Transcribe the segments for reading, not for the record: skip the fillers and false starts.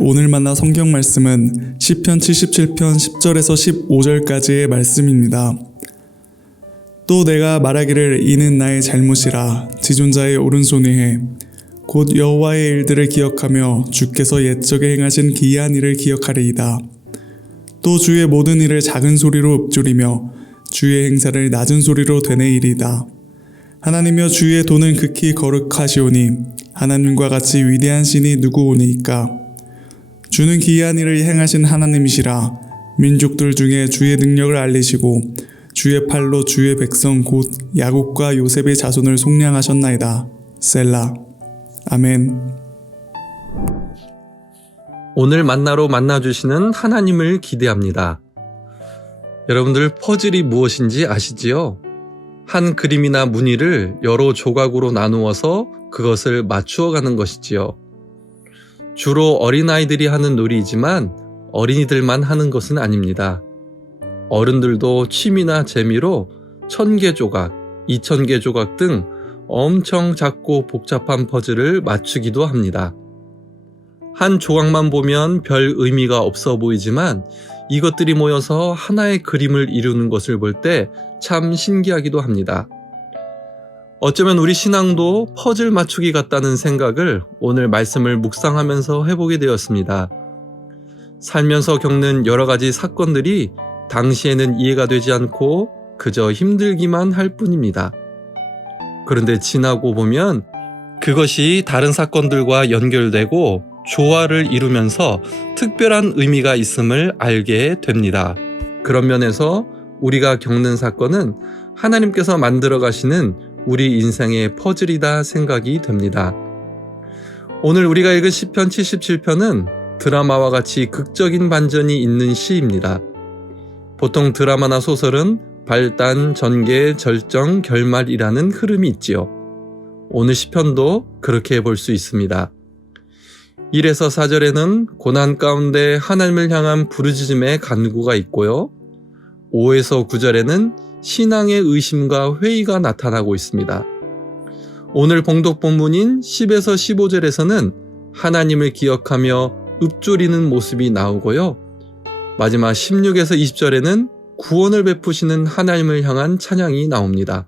오늘 만나 성경 말씀은 시편 77편 10절에서 15절까지의 말씀입니다. 또 내가 말하기를 이는 나의 잘못이라 지존자의 오른손이 해 곧 여호와의 일들을 기억하며 주께서 옛적에 행하신 기이한 일을 기억하리이다. 또 주의 모든 일을 작은 소리로 읊조리며 주의 행사를 낮은 소리로 되뇌이리이다. 하나님이여 주의 도는 극히 거룩하시오니 하나님과 같이 위대한 신이 누구오니이까. 주는 기이한 일을 행하신 하나님이시라. 민족들 중에 주의 능력을 알리시고 주의 팔로 주의 백성 곧 야곱과 요셉의 자손을 속량하셨나이다. 셀라. 아멘. 오늘 만나로 만나주시는 하나님을 기대합니다. 여러분들 퍼즐이 무엇인지 아시지요? 한 그림이나 무늬를 여러 조각으로 나누어서 그것을 맞추어 가는 것이지요. 주로 어린아이들이 하는 놀이이지만 어린이들만 하는 것은 아닙니다. 어른들도 취미나 재미로 1000개 조각, 2000개 조각 등 엄청 작고 복잡한 퍼즐을 맞추기도 합니다. 한 조각만 보면 별 의미가 없어 보이지만 이것들이 모여서 하나의 그림을 이루는 것을 볼 때 참 신기하기도 합니다. 어쩌면 우리 신앙도 퍼즐 맞추기 같다는 생각을 오늘 말씀을 묵상하면서 해보게 되었습니다. 살면서 겪는 여러 가지 사건들이 당시에는 이해가 되지 않고 그저 힘들기만 할 뿐입니다. 그런데 지나고 보면 그것이 다른 사건들과 연결되고 조화를 이루면서 특별한 의미가 있음을 알게 됩니다. 그런 면에서 우리가 겪는 사건은 하나님께서 만들어 가시는 우리 인생의 퍼즐이다 생각이 됩니다. 오늘 우리가 읽은 시편 77편은 드라마와 같이 극적인 반전이 있는 시입니다. 보통 드라마나 소설은 발단, 전개, 절정, 결말이라는 흐름이 있지요. 오늘 시편도 그렇게 볼 수 있습니다. 1에서 4절에는 고난 가운데 하나님을 향한 부르짖음의 간구가 있고요. 5에서 9절에는 신앙의 의심과 회의가 나타나고 있습니다. 오늘 봉독 본문인 10에서 15절에서는 하나님을 기억하며 읊조리는 모습이 나오고요. 마지막 16에서 20절에는 구원을 베푸시는 하나님을 향한 찬양이 나옵니다.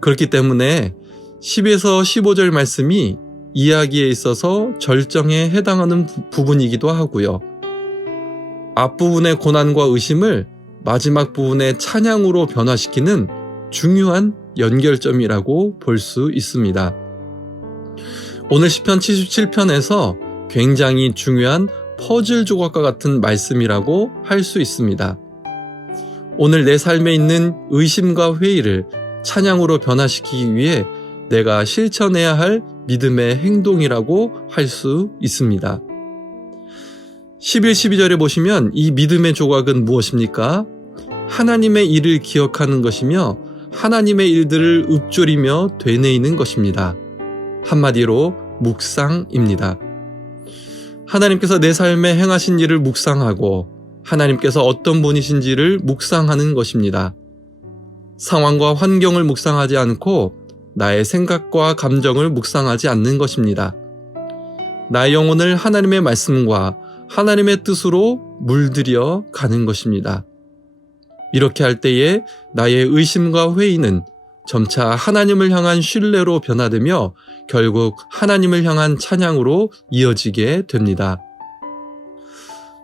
그렇기 때문에 10에서 15절 말씀이 이야기에 있어서 절정에 해당하는 부분이기도 하고요. 앞부분의 고난과 의심을 마지막 부분의 찬양으로 변화시키는 중요한 연결점이라고 볼 수 있습니다. 오늘 시편 77편에서 굉장히 중요한 퍼즐 조각과 같은 말씀이라고 할 수 있습니다. 오늘 내 삶에 있는 의심과 회의를 찬양으로 변화시키기 위해 내가 실천해야 할 믿음의 행동이라고 할 수 있습니다. 11, 12절에 보시면 이 믿음의 조각은 무엇입니까? 하나님의 일을 기억하는 것이며 하나님의 일들을 읊조리며 되뇌이는 것입니다. 한마디로 묵상입니다. 하나님께서 내 삶에 행하신 일을 묵상하고 하나님께서 어떤 분이신지를 묵상하는 것입니다. 상황과 환경을 묵상하지 않고 나의 생각과 감정을 묵상하지 않는 것입니다. 나의 영혼을 하나님의 말씀과 하나님의 뜻으로 물들여 가는 것입니다. 이렇게 할 때에 나의 의심과 회의는 점차 하나님을 향한 신뢰로 변화되며 결국 하나님을 향한 찬양으로 이어지게 됩니다.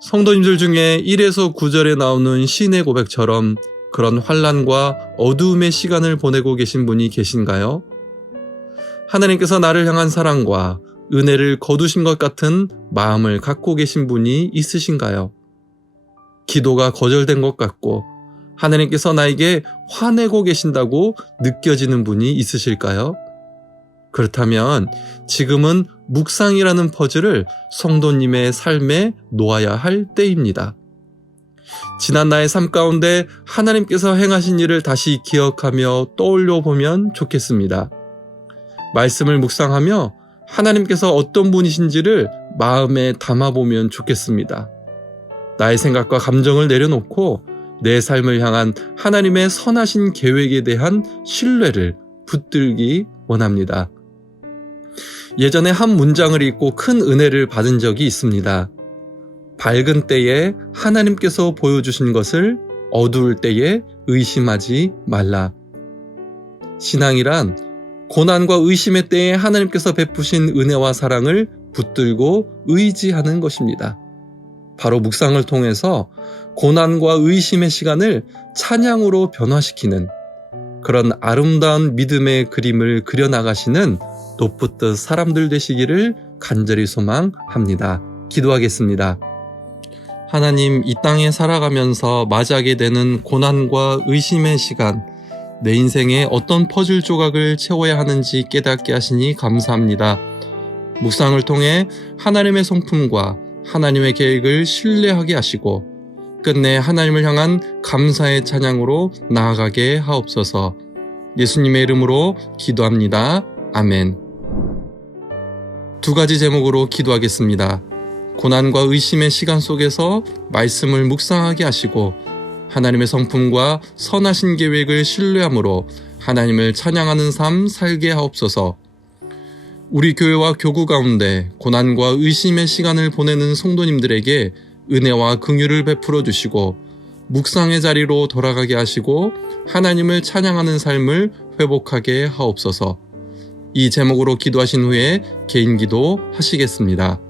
성도님들 중에 1에서 9절에 나오는 시인의 고백처럼 그런 환난과 어두움의 시간을 보내고 계신 분이 계신가요? 하나님께서 나를 향한 사랑과 은혜를 거두신 것 같은 마음을 갖고 계신 분이 있으신가요? 기도가 거절된 것 같고 하나님께서 나에게 화내고 계신다고 느껴지는 분이 있으실까요? 그렇다면 지금은 묵상이라는 퍼즐을 성도님의 삶에 놓아야 할 때입니다. 지난 나의 삶 가운데 하나님께서 행하신 일을 다시 기억하며 떠올려 보면 좋겠습니다. 말씀을 묵상하며 하나님께서 어떤 분이신지를 마음에 담아보면 좋겠습니다. 나의 생각과 감정을 내려놓고 내 삶을 향한 하나님의 선하신 계획에 대한 신뢰를 붙들기 원합니다. 예전에 한 문장을 읽고 큰 은혜를 받은 적이 있습니다. 밝은 때에 하나님께서 보여주신 것을 어두울 때에 의심하지 말라. 신앙이란 고난과 의심의 때에 하나님께서 베푸신 은혜와 사랑을 붙들고 의지하는 것입니다. 바로 묵상을 통해서 고난과 의심의 시간을 찬양으로 변화시키는 그런 아름다운 믿음의 그림을 그려나가시는 높부뜻 사람들 되시기를 간절히 소망합니다. 기도하겠습니다. 하나님, 이 땅에 살아가면서 맞이하게 되는 고난과 의심의 시간, 내 인생에 어떤 퍼즐 조각을 채워야 하는지 깨닫게 하시니 감사합니다. 묵상을 통해 하나님의 성품과 하나님의 계획을 신뢰하게 하시고 끝내 하나님을 향한 감사의 찬양으로 나아가게 하옵소서. 예수님의 이름으로 기도합니다. 아멘. 두 가지 제목으로 기도하겠습니다. 고난과 의심의 시간 속에서 말씀을 묵상하게 하시고 하나님의 성품과 선하신 계획을 신뢰함으로 하나님을 찬양하는 삶 살게 하옵소서. 우리 교회와 교구 가운데 고난과 의심의 시간을 보내는 성도님들에게 은혜와 긍휼을 베풀어 주시고 묵상의 자리로 돌아가게 하시고 하나님을 찬양하는 삶을 회복하게 하옵소서. 이 제목으로 기도하신 후에 개인 기도 하시겠습니다.